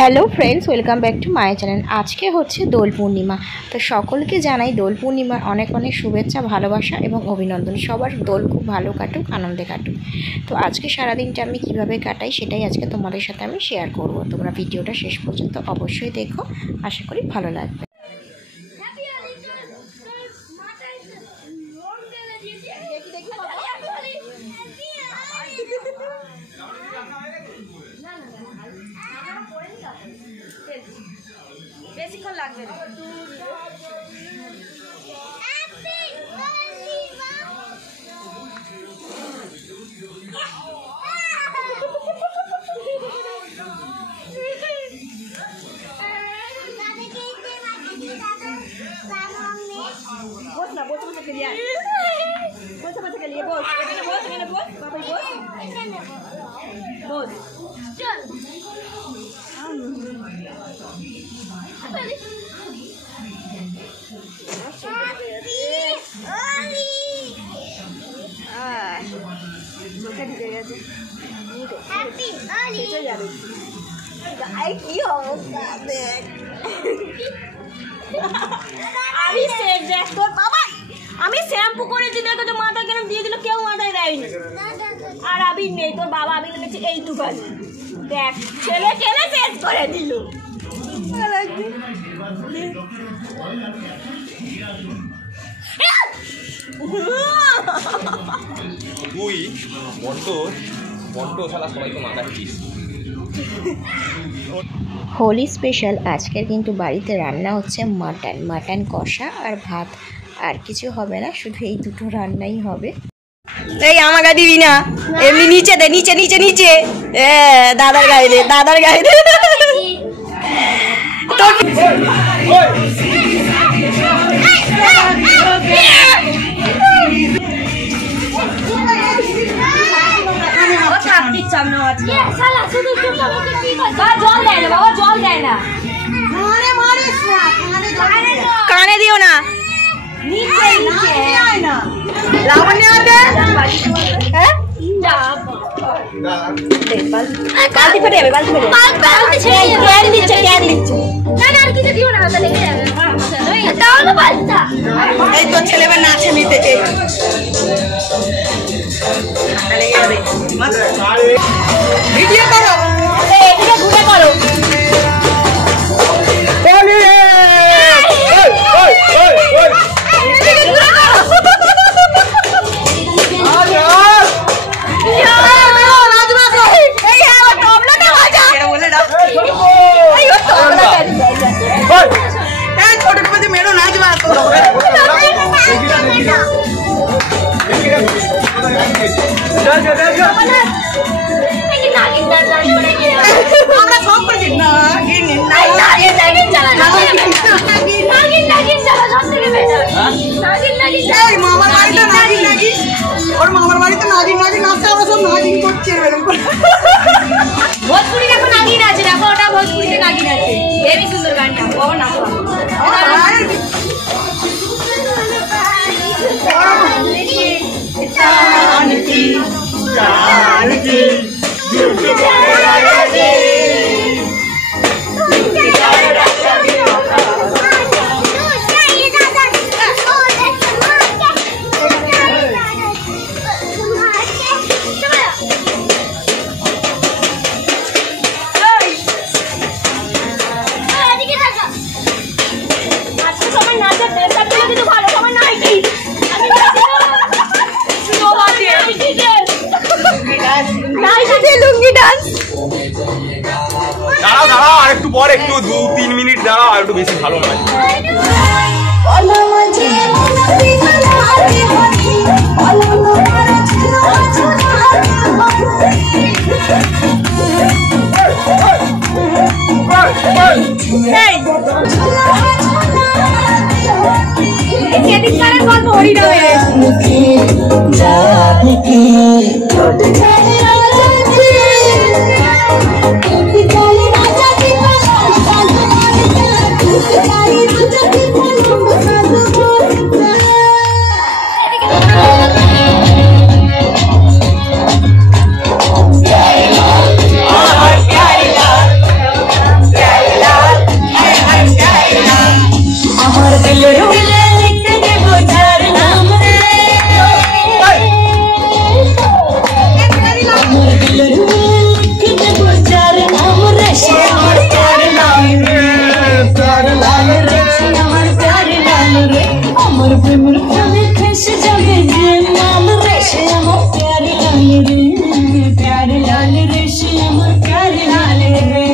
Hello friends, welcome back to my channel. আজকে হচ্ছে দোল পূর্ণিমা। তো সকলকে জানাই দোল পূর্ণিমার অনেক অনেক শুভেচ্ছা, ভালোবাসা এবং অভিনন্দন। সবার দোল খুব ভালো কাটুক, আনন্দে কাটুক। তো আজকে সারাদিনটা আমি কিভাবে কাটাই সেটাই আজকে তোমাদের সাথে আমি শেয়ার করব। তোমরা ভিডিওটা শেষ পর্যন্ত অবশ্যই দেখো, আশা করি ভালো লাগবে। বেশিক্ষণ লাগবে না। बोस ना बोस बच्चे के लिए बोस बच्चे के लिए बोस मैंने बोस पापा बोस चल আমি শ্যাম্পু করেছি, দেখো তো মাথা কেন দিয়ে দিল, কেউ মাথায় দেয়নি। আর আবির নেই, তোর বাবা আবির এনেছে এইটুখানি, দেখ ছেলে ছেলে শেষ করে দিল। তুই বন্টো শালা সবাইকে মাথায় হোলি স্পেশাল আজকের কিন্তু বাড়িতে রান্না হচ্ছে মাটন কষা আর ভাত। আর কিছু হবে না, শুধু এই দুটো রান্নাই হবে। এই আমাকে দিবি না, এমনি নিচে দে, নিচে নিচে নিচে দাদার গায়ে দে, দাদার গায়ে দে। কানে দিও না, বালতি ফেটে যাবে, বালতি ফেটে এই তো ছেলেমেয়ে নাচে নিতেছে। ভিডিও করো, এদিকে ঘুরে করো। ভোজপুরি এখন নাগিন আছে, দেখো ওটা ভোজপুরিতে নাগিন আছে, হেবি সুন্দর গানটা, বাবা নাচো। দাঁড়াও আর একটু পর, একটু 2-3 মিনিট দাঁড়াও, আর একটু বেশি ভালো নয়। আমার প্রেমের প্রাণে ফেসে যাবে যে নাম রেশে আমার প্যারে লাল রে, প্যারে লাল রেশে আমার প্যারে লাল রে।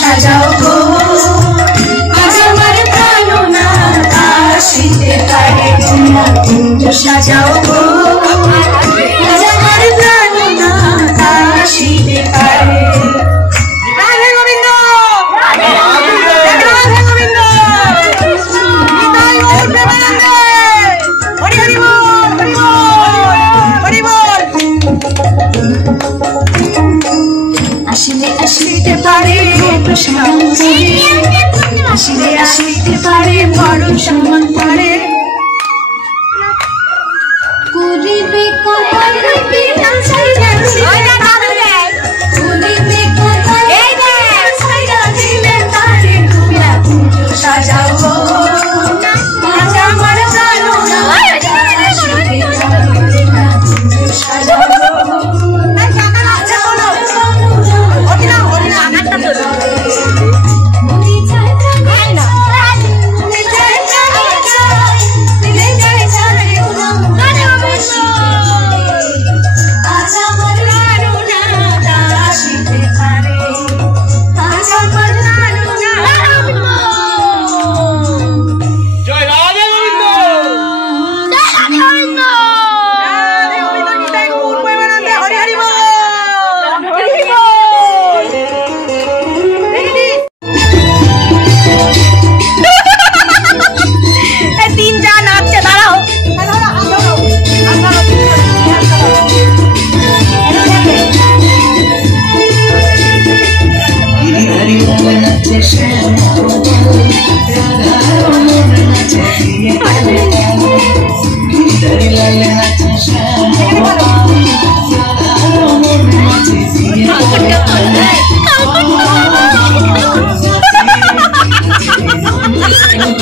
সাজাও গো আজ আমার প্রাণনা আসিতে পারে না কুঞ্জ সাজাও গো আজ আমার প্রাণনা আসিতে পারে। রাধে গোবিন্দ রাধে গোবিন্দ হরি হরি বল হরি বল আসিলে আসিতে পারে আসিলে আসিতে পারে বড় সম্মান পারে করিবে কথা করিবে সাইরা করিবে কথা সাইরা দিলে তারে তোমরা পুজো সাজাও গো আজ আমার প্রাণনা সাজাও আজ আমার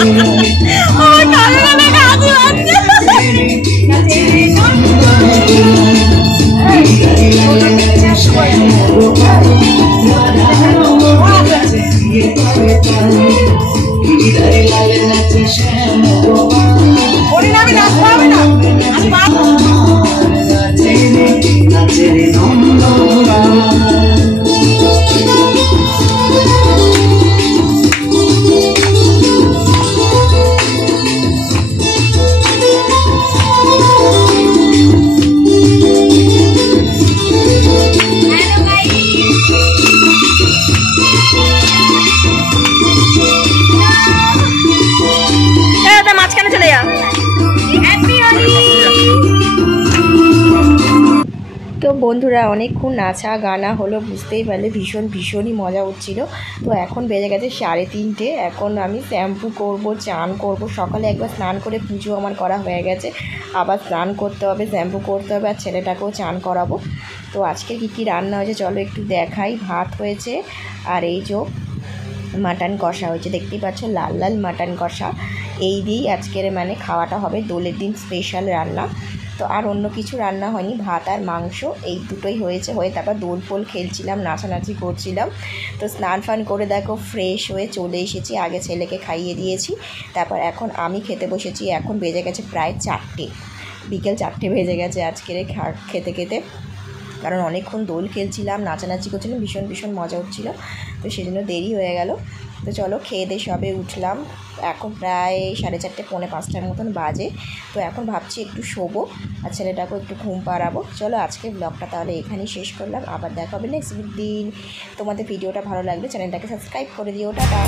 আমার কানে কানে কাঁদি বাজছে। আমি নাচতে হবে না, আমি পারবো। মাঝখানে চলে যা। তো বন্ধুরা অনেকক্ষণ নাচা গানা হলো, বুঝতেই পারলে ভীষণই মজা হচ্ছিল। তো এখন বেজে গেছে 3:30। এখন আমি শ্যাম্পু করব, চান করব। সকালে একবার স্নান করে পুজো আমার করা হয়ে গেছে, আবার স্নান করতে হবে, শ্যাম্পু করতে হবে, আর ছেলেটাকেও চান করাবো। তো আজকে কী রান্না হয়েছে চলো একটু দেখাই। ভাত হয়েছে, আর এই যে মাটন কষা হয়েছে, দেখতেই পাচ্ছ লাল লাল মাটন কষা। এই দিয়েই আজকের মানে খাওয়াটা হবে, দোলের দিন স্পেশাল রান্না। তো আর অন্য কিছু রান্না হয়নি, ভাত আর মাংস এই দুটোই হয়েছে। হয়ে তারপর দোল ফোল খেলছিলাম, নাচানাচি করছিলাম। তো স্নান ফান করে দেখো ফ্রেশ হয়ে চলে এসেছি, আগে ছেলেকে খাইয়ে দিয়েছি, তারপর এখন আমি খেতে বসেছি। এখন বেজে গেছে প্রায় 4টে, বিকেল 4টে বেজে গেছে আজকের খেতে, কারণ অনেকক্ষণ দোল খেলছিলাম, নাচানাচি করছিলাম, ভীষণ মজা হচ্ছিল। তো সেজন্য দেরি হয়ে গেল। তো চলো খেয়ে দিয়ে সবে উঠলাম, এখন প্রায় 4:30 পৌনে 5টার মতন বাজে। তো এখন ভাবছি একটু শোবো, আর ছেলেটাকেও একটু ঘুম পাড়াবো। চলো আজকে ব্লগটা তাহলে এখানেই শেষ করলাম, আবার দেখা হবে নেক্সট দিন। তোমাদের ভিডিওটা ভালো লাগলে চ্যানেলটাকে সাবস্ক্রাইব করে দিও। টাটা।